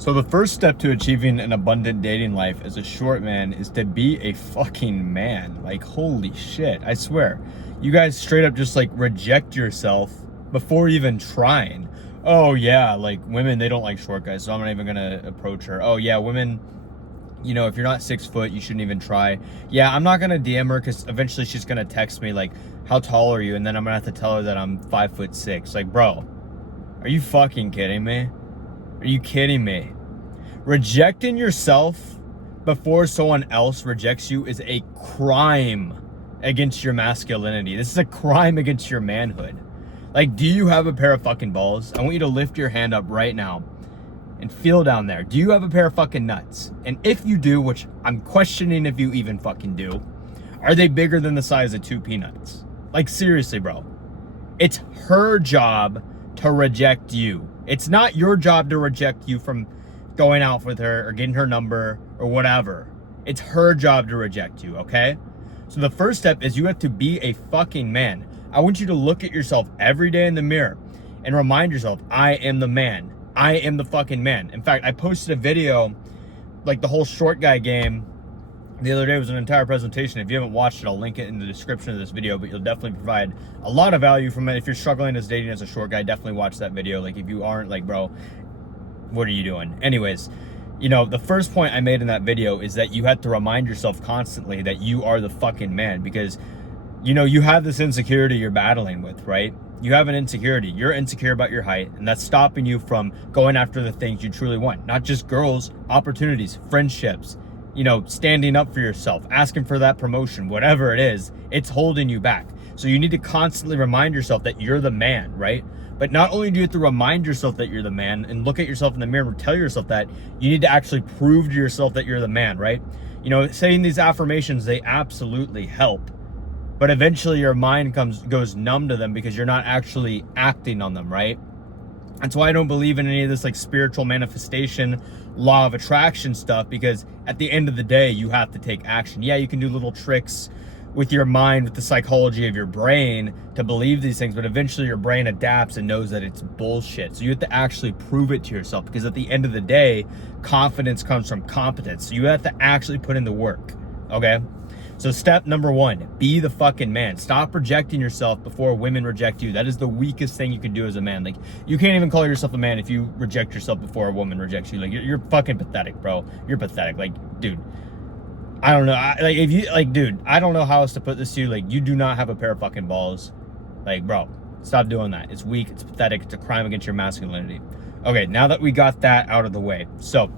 So the first step to achieving an abundant dating life as a short man is to be a fucking man. Like, holy shit, I swear. You guys straight up just like reject yourself before even trying. Oh yeah, like women, they don't like short guys, so I'm not even gonna approach her. Oh yeah, women, you know, if you're not 6 foot, you shouldn't even try. Yeah, I'm not gonna DM her because eventually she's gonna text me like, how tall are you? And then I'm gonna have to tell her that I'm 5'6". Like, bro, are you fucking kidding me? Are you kidding me? Rejecting yourself before someone else rejects you is a crime against your masculinity. This is a crime against your manhood. Like, do you have a pair of fucking balls? I want you to lift your hand up right now and feel down there. Do you have a pair of fucking nuts? And if you do, which I'm questioning if you even fucking do, are they bigger than the size of 2 peanuts? Like, seriously, bro. It's her job to reject you. It's not your job to reject you from going out with her or getting her number or whatever. It's her job to reject you, okay? So the first step is you have to be a fucking man. I want you to look at yourself every day in the mirror and remind yourself, I am the man. I am the fucking man. In fact, I posted a video, like the whole short guy game the other day. Was an entire presentation. If you haven't watched it, I'll link it in the description of this video, but you'll definitely provide a lot of value from it. If you're struggling as dating as a short guy, definitely watch that video. Like, if you aren't, like, bro, what are you doing? Anyways, you know, the first point I made in that video is that you have to remind yourself constantly that you are the fucking man, because, you know, you have this insecurity you're battling with, right? You have an insecurity. You're insecure about your height, and that's stopping you from going after the things you truly want. Not just girls, opportunities, friendships, you know, standing up for yourself, asking for that promotion, whatever it is, it's holding you back. So you need to constantly remind yourself that you're the man, right? But not only do you have to remind yourself that you're the man and look at yourself in the mirror and tell yourself that, you need to actually prove to yourself that you're the man, right? You know, saying these affirmations, they absolutely help. But eventually your mind goes numb to them because you're not actually acting on them, right? That's why I don't believe in any of this like spiritual manifestation, law of attraction stuff, because at the end of the day, you have to take action. Yeah, you can do little tricks with your mind, with the psychology of your brain to believe these things, but eventually your brain adapts and knows that it's bullshit. So you have to actually prove it to yourself, because at the end of the day, confidence comes from competence. So you have to actually put in the work, okay? So step number 1, be the fucking man. Stop rejecting yourself before women reject you. That is the weakest thing you can do as a man. Like, you can't even call yourself a man if you reject yourself before a woman rejects you. Like, you're fucking pathetic, bro. You're pathetic. Like, dude, I don't know. Dude, I don't know how else to put this to you. Like, you do not have a pair of fucking balls. Like, bro, stop doing that. It's weak. It's pathetic. It's a crime against your masculinity. Okay, now that we got that out of the way. So,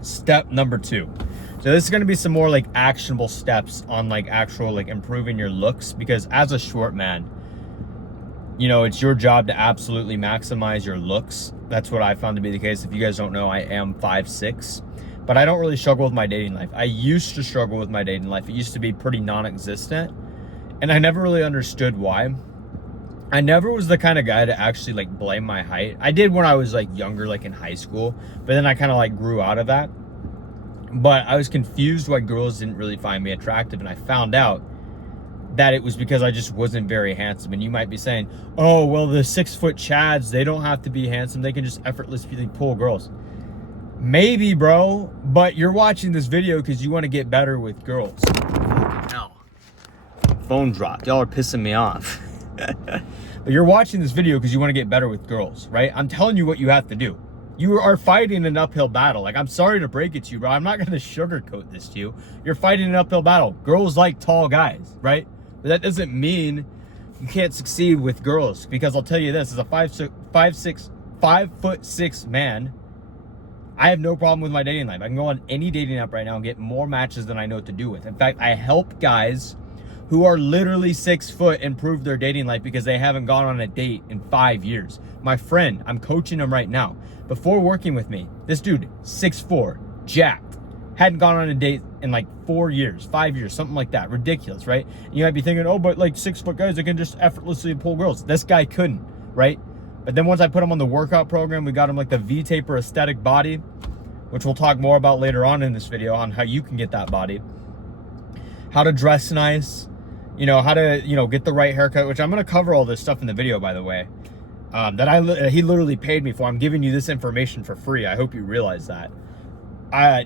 step number 2. So this is going to be some more like actionable steps on like actual like improving your looks, because as a short man, you know, it's your job to absolutely maximize your looks. That's what I found to be the case. If you guys don't know, I am 5'6", but I don't really struggle with my dating life. I used to struggle with my dating life. It used to be pretty non-existent, and I never really understood why. I never was the kind of guy to actually like blame my height. I did when I was like younger, like in high school, but then I kind of like grew out of that. But I was confused why girls didn't really find me attractive, and I found out that it was because I just wasn't very handsome. And you might be saying, oh, well, the 6 foot chads, they don't have to be handsome. They can just effortlessly pull girls. Maybe, bro, but you're watching this video because you want to get better with girls. No. Phone dropped. Y'all are pissing me off. But you're watching this video because you want to get better with girls, right? I'm telling you what you have to do. You are fighting an uphill battle. Like, I'm sorry to break it to you, bro. I'm not going to sugarcoat this to you. You're fighting an uphill battle. Girls like tall guys, right? But that doesn't mean you can't succeed with girls, because I'll tell you this, as a 5'6" man, I have no problem with my dating life. I can go on any dating app right now and get more matches than I know what to do with. In fact, I help guys who are literally 6 foot improve their dating life because they haven't gone on a date in 5 years. My friend, I'm coaching him right now. Before working with me, this dude, 6'4", jacked, hadn't gone on a date in like 4 years, 5 years, something like that. Ridiculous, right? And you might be thinking, oh, but like 6 foot guys, they can just effortlessly pull girls. This guy couldn't, right? But then once I put him on the workout program, we got him like the V-taper aesthetic body, which we'll talk more about later on in this video on how you can get that body. How to dress nice, you know, how to, you know, get the right haircut, which I'm going to cover all this stuff in the video, by the way. he literally paid me for. I'm giving you this information for free. I hope you realize that.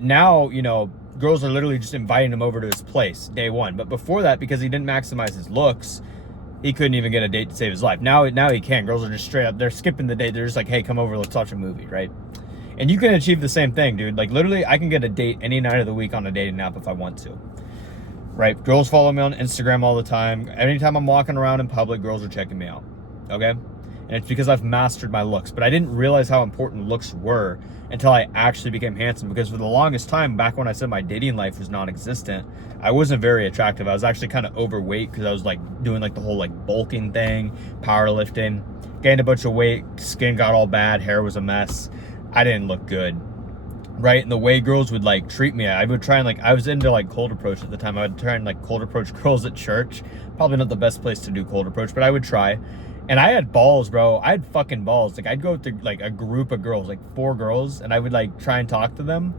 Now, you know, girls are literally just inviting him over to his place day one. But before that, because he didn't maximize his looks, he couldn't even get a date to save his life. Now he can. Girls are just straight up, they're skipping the date. They're just like, hey, come over, let's watch a movie, right? And you can achieve the same thing, dude. Like, literally, I can get a date any night of the week on a dating app if I want to, right? Girls follow me on Instagram all the time. Anytime I'm walking around in public, girls are checking me out, okay? And it's because I've mastered my looks. But I didn't realize how important looks were until I actually became handsome. Because for the longest time, back when I said my dating life was non-existent, I wasn't very attractive. I was actually kind of overweight because I was like doing like the whole like bulking thing, powerlifting, gained a bunch of weight, skin got all bad, hair was a mess. I didn't look good, right? And the way girls would like treat me, I would try and like, I was into like cold approach at the time. I would try and like cold approach girls at church. Probably not the best place to do cold approach, but I would try. And I had balls, bro. I had fucking balls. Like, I'd go to like a group of girls, like 4 girls, and I would like try and talk to them,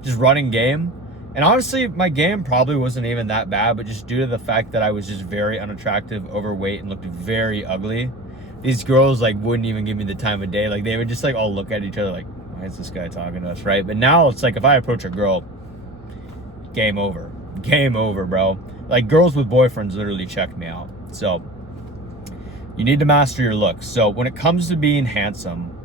just running game. And honestly, my game probably wasn't even that bad, but just due to the fact that I was just very unattractive, overweight, and looked very ugly, these girls like wouldn't even give me the time of day. Like, they would just like all look at each other like, why is this guy talking to us, right? But now it's like, if I approach a girl, game over. Game over, bro. Like, girls with boyfriends literally check me out. So you need to master your looks. So when it comes to being handsome,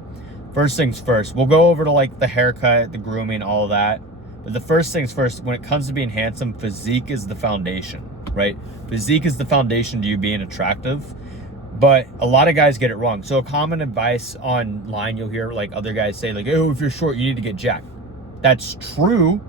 first things first, we'll go over to like the haircut, the grooming, all of that. But the first things first, when it comes to being handsome, physique is the foundation, right? Physique is the foundation to you being attractive. But a lot of guys get it wrong. So a common advice online, you'll hear like other guys say like, oh, if you're short, you need to get jacked. That's true.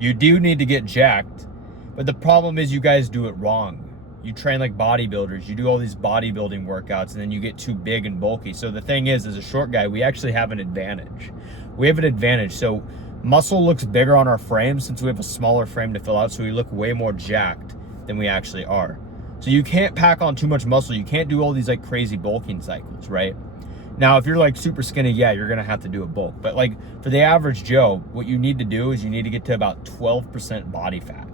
You do need to get jacked. But the problem is you guys do it wrong. You train like bodybuilders, you do all these bodybuilding workouts, and then you get too big and bulky. So the thing is, as a short guy, we actually have an advantage. We have an advantage. So muscle looks bigger on our frame since we have a smaller frame to fill out, so we look way more jacked than we actually are. So you can't pack on too much muscle. You can't do all these like crazy bulking cycles, right? Now, if you're like super skinny, yeah, you're gonna have to do a bulk. But like for the average Joe, what you need to do is you need to get to about 12% body fat.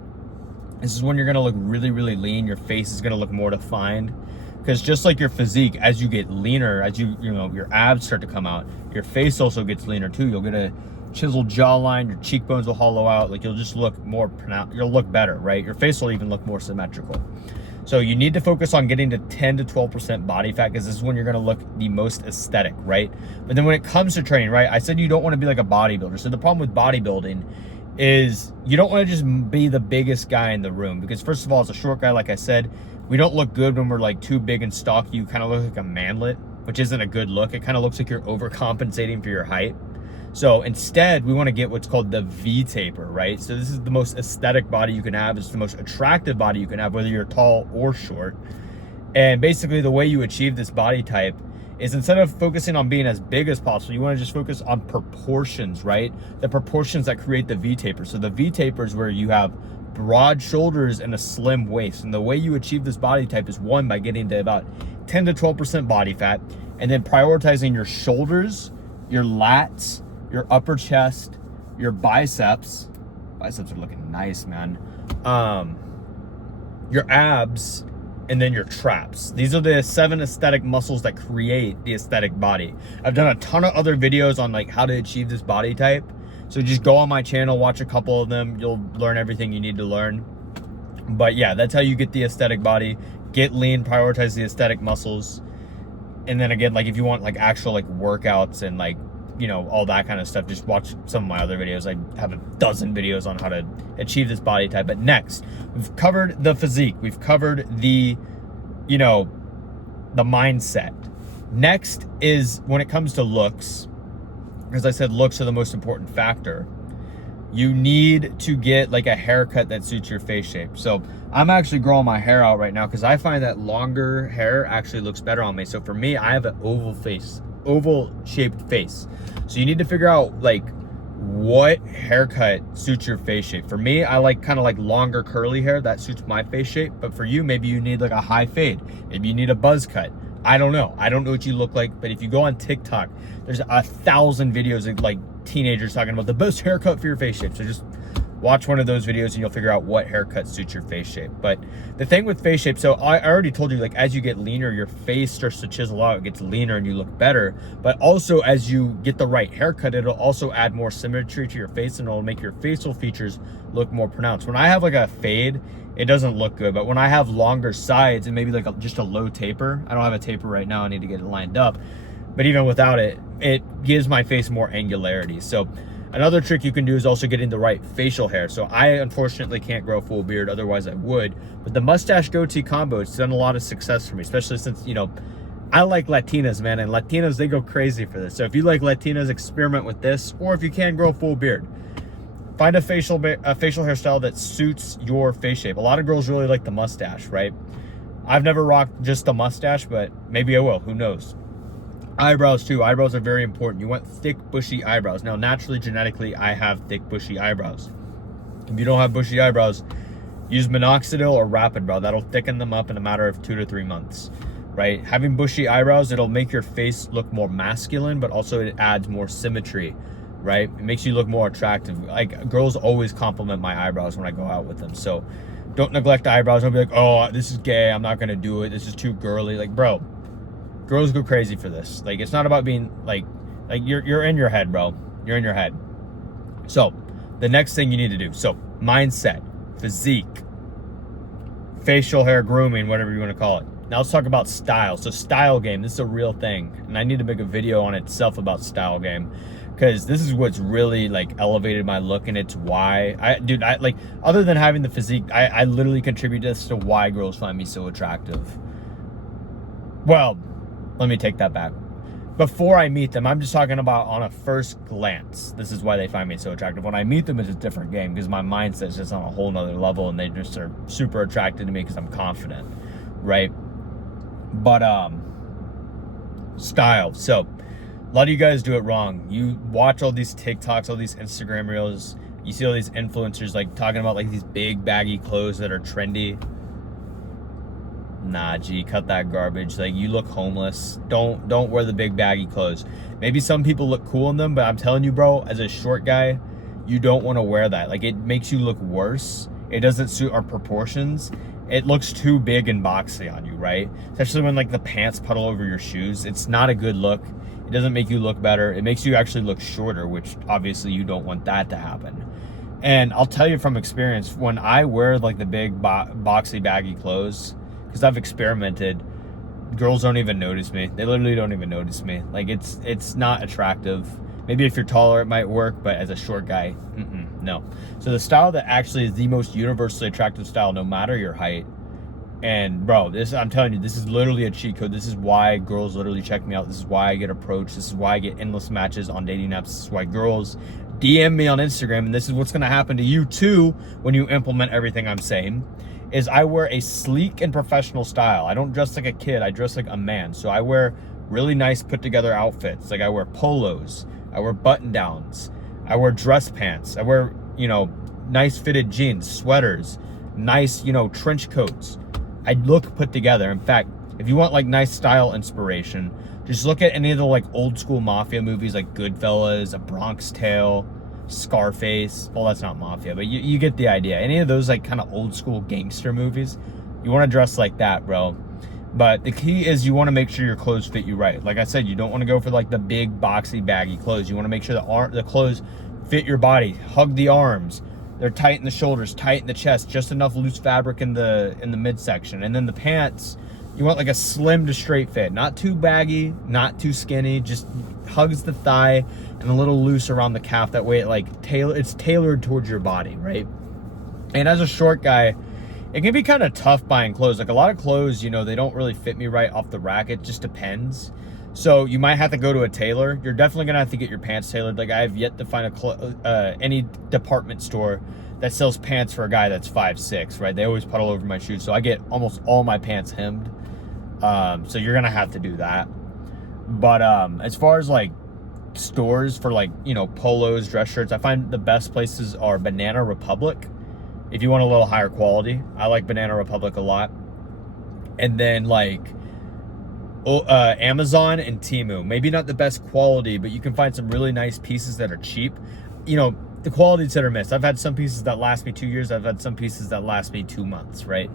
This is when you're gonna look really, really lean. Your face is gonna look more defined. Because just like your physique, as you get leaner, as you know, your abs start to come out, your face also gets leaner too. You'll get a chiseled jawline, your cheekbones will hollow out, like you'll just look more pronounced, you'll look better, right? Your face will even look more symmetrical. So you need to focus on getting to 10 to 12% body fat, because this is when you're gonna look the most aesthetic, right? But then when it comes to training, right, I said you don't wanna be like a bodybuilder. So the problem with bodybuilding is you don't want to just be the biggest guy in the room, because first of all, as a short guy, like I said, we don't look good when we're like too big and stocky. You kind of look like a manlet, which isn't a good look. It kind of looks like you're overcompensating for your height. So instead, we want to get what's called the V taper, right? So this is the most aesthetic body you can have. It's the most attractive body you can have, whether you're tall or short. And basically the way you achieve this body type is, instead of focusing on being as big as possible, you want to just focus on proportions, right? The proportions that create the V taper. So the V taper is where you have broad shoulders and a slim waist. And the way you achieve this body type is, one, by getting to about 10 to 12% body fat, and then prioritizing your shoulders, your lats, your upper chest, your biceps. Biceps are looking nice, man. Your abs, and then your traps. These are the 7 aesthetic muscles that create the aesthetic body. I've done a ton of other videos on like how to achieve this body type. So just go on my channel, watch a couple of them. You'll learn everything you need to learn. But yeah, that's how you get the aesthetic body. Get lean, prioritize the aesthetic muscles. And then again, like if you want like actual like workouts and like, you know, all that kind of stuff, just watch some of my other videos. I have a dozen videos on how to achieve this body type. But next, we've covered the physique. We've covered the, you know, the mindset. Next is when it comes to looks, as I said, looks are the most important factor. You need to get like a haircut that suits your face shape. So I'm actually growing my hair out right now because I find that longer hair actually looks better on me. So for me, I have an oval shaped face. So you need to figure out like what haircut suits your face shape. For me, I like kind of like longer curly hair that suits my face shape. But for you, maybe you need like a high fade. Maybe you need a buzz cut. I don't know. I don't know what you look like. But if you go on TikTok, there's 1,000 videos of like teenagers talking about the best haircut for your face shape. So just watch one of those videos and you'll figure out what haircut suits your face shape. But the thing with face shape, so I already told you, like, as you get leaner, your face starts to chisel out, it gets leaner and you look better. But also as you get the right haircut, it'll also add more symmetry to your face and it'll make your facial features look more pronounced. When I have like a fade, it doesn't look good. But when I have longer sides and maybe like just a low taper, I don't have a taper right now, I need to get it lined up. But even without it, it gives my face more angularity. So another trick you can do is also getting the right facial hair. So I unfortunately can't grow a full beard, otherwise I would. But the mustache goatee combo, it's done a lot of success for me, especially since, you know, I like Latinas, man, and Latinas, they go crazy for this. So if you like Latinas, experiment with this, or if you can grow a full beard, find a facial hairstyle that suits your face shape. A lot of girls really like the mustache, right? I've never rocked just the mustache, but maybe I will, who knows? Eyebrows too. Eyebrows are very important. You want thick, bushy eyebrows. Now, naturally, genetically, I have thick, bushy eyebrows. If you don't have bushy eyebrows, use minoxidil or rapid brow. That'll thicken them up in a matter of 2 to 3 months, right? Having bushy eyebrows, it'll make your face look more masculine, but also it adds more symmetry, right? It makes you look more attractive. Like, girls always compliment my eyebrows when I go out with them. So don't neglect eyebrows. Don't be like, oh, this is gay, I'm not gonna do it, this is too girly. Like, bro, girls go crazy for this. Like, it's not about being like you're in your head, bro. You're in your head. So the next thing you need to do, so mindset, physique, facial hair, grooming, whatever you want to call it. Now let's talk about style. So style game, this is a real thing, and I need to make a video on itself about style game, because this is what's really like elevated my look, and it's why I like, other than having the physique, I literally contribute this to why girls find me so attractive. Well, let me take that back. Before I meet them, I'm just talking about on a first glance. This is why they find me so attractive. When I meet them, it's a different game, because my mindset is just on a whole nother level, and they just are super attracted to me because I'm confident, right? But style. So a lot of you guys do it wrong. You watch all these TikToks, all these Instagram reels. You see all these influencers like talking about like these big baggy clothes that are trendy. Nah, G, cut that garbage. Like, you look homeless. Don't wear the big baggy clothes. Maybe some people look cool in them, but I'm telling you, bro, as a short guy, you don't want to wear that. Like, it makes you look worse. It doesn't suit our proportions. It looks too big and boxy on you, right? Especially when like the pants puddle over your shoes. It's not a good look. It doesn't make you look better. It makes you actually look shorter, which obviously you don't want that to happen. And I'll tell you from experience, when I wear like the big boxy baggy clothes, because I've experimented, girls don't even notice me. They literally don't even notice me. Like, it's not attractive. Maybe if you're taller, it might work, but as a short guy, no. So the style that actually is the most universally attractive style, no matter your height, and bro, this, I'm telling you, this is literally a cheat code. This is why girls literally check me out. This is why I get approached. This is why I get endless matches on dating apps. This is why girls DM me on Instagram, and this is what's gonna happen to you too when you implement everything I'm saying. Is I wear a sleek and professional style. I don't dress like a kid, I dress like a man. So I wear really nice put together outfits. Like, I wear polos, I wear button downs, I wear dress pants, I wear, you know, nice fitted jeans, sweaters, nice, you know, trench coats. I look put together. In fact, if you want like nice style inspiration, just look at any of the like old school mafia movies, like Goodfellas, A Bronx Tale, Scarface. Well, that's not mafia, but you get the idea. Any of those like kind of old school gangster movies, you want to dress like that, bro. But the key is you want to make sure your clothes fit you right. Like I said, you don't want to go for like the big boxy baggy clothes. You want to make sure the clothes fit your body, hug the arms, they're tight in the shoulders, tight in the chest, just enough loose fabric in the midsection. And then the pants, you want like a slim to straight fit, not too baggy, not too skinny, just hugs the thigh and a little loose around the calf. That way it's tailored towards your body, right? And as a short guy, it can be kind of tough buying clothes. Like, a lot of clothes, you know, they don't really fit me right off the rack. It just depends. So you might have to go to a tailor. You're definitely gonna have to get your pants tailored. Like, I have yet to find any department store that sells pants for a guy that's 5'6", right? They always puddle over my shoes, so I get almost all my pants hemmed. So you're gonna have to do that. But as far as like stores for like, you know, polos, dress shirts, I find the best places are Banana Republic. If you want a little higher quality, I like Banana Republic a lot. And then like Amazon and Temu. Maybe not the best quality, but you can find some really nice pieces that are cheap. You know, the quality's hit or miss. I've had some pieces that last me 2 years. I've had some pieces that last me 2 months, right?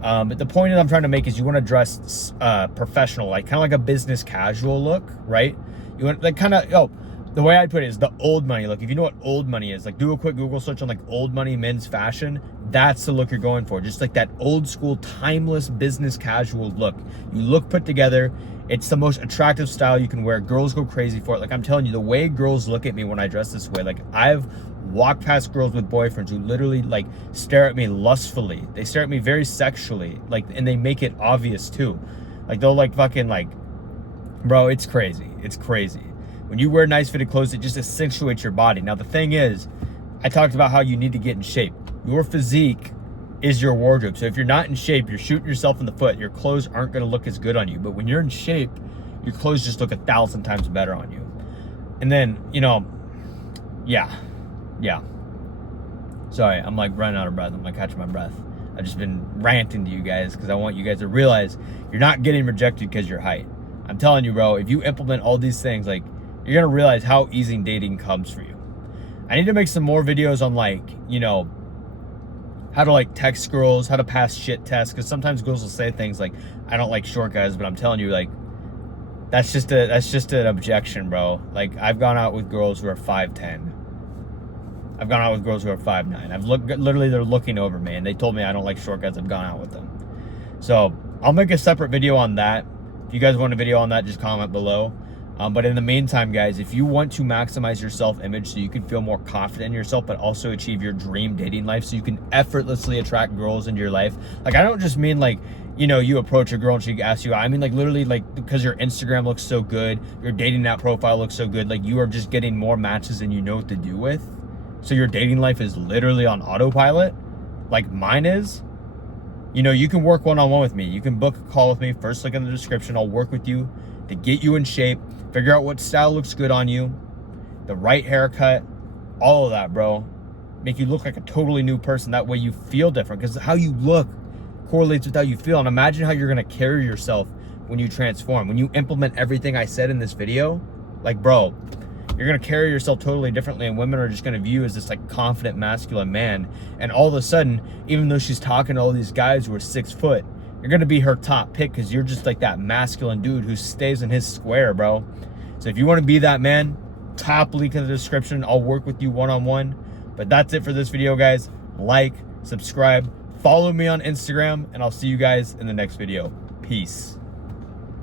But the point that I'm trying to make is you want to dress professional, like kind of like a business casual look, right? You want like kind of, the way I put it is the old money look. If you know what old money is, like do a quick Google search on like old money men's fashion. That's the look you're going for. Just like that old school, timeless business casual look. You look put together. It's the most attractive style you can wear. Girls go crazy for it. Like I'm telling you, the way girls look at me when I dress this way, like I've walked past girls with boyfriends who literally like stare at me lustfully. They stare at me very sexually, like, and they make it obvious too. Like they'll like fucking like, bro, it's crazy. It's crazy. When you wear nice fitted clothes, it just accentuates your body. Now the thing is, I talked about how you need to get in shape. Your physique is your wardrobe. So if you're not in shape, you're shooting yourself in the foot. Your clothes aren't going to look as good on you. But when you're in shape, your clothes just look 1,000 times better on you. And then, you know, yeah. Sorry, I'm like running out of breath. I'm like catching my breath. I've just been ranting to you guys because I want you guys to realize you're not getting rejected because your height. I'm telling you, bro, if you implement all these things, like, you're going to realize how easy dating comes for you. I need to make some more videos on, like, you know, how to like text girls, how to pass shit tests, because sometimes girls will say things like, I don't like short guys, but I'm telling you, like, that's just an objection, bro. Like, I've gone out with girls who are 5'10". I've gone out with girls who are 5'9". I've looked, literally they're looking over me and they told me I don't like short guys. I've gone out with them. So I'll make a separate video on that. If you guys want a video on that, just comment below. But in the meantime, guys, if you want to maximize your self-image so you can feel more confident in yourself, but also achieve your dream dating life so you can effortlessly attract girls into your life. Like, I don't just mean like, you know, you approach a girl and she asks you, I mean like literally like because your Instagram looks so good, your dating app profile looks so good, like you are just getting more matches than you know what to do with. So your dating life is literally on autopilot, like mine is. You know, you can work one-on-one with me. You can book a call with me. First link in the description. I'll work with you to get you in shape, figure out what style looks good on you, the right haircut, all of that, bro. Make you look like a totally new person. That way you feel different, because how you look correlates with how you feel. And imagine how you're gonna carry yourself when you transform. When you implement everything I said in this video, like, bro, you're gonna carry yourself totally differently, and women are just gonna view you as this like confident, masculine man. And all of a sudden, even though she's talking to all these guys who are 6 foot, you're gonna be her top pick because you're just like that masculine dude who stays in his square, bro. So if you want to be that man, top link in the description. I'll work with you one-on-one. But that's it for this video, guys. Like, subscribe, follow me on Instagram, and I'll see you guys in the next video. Peace.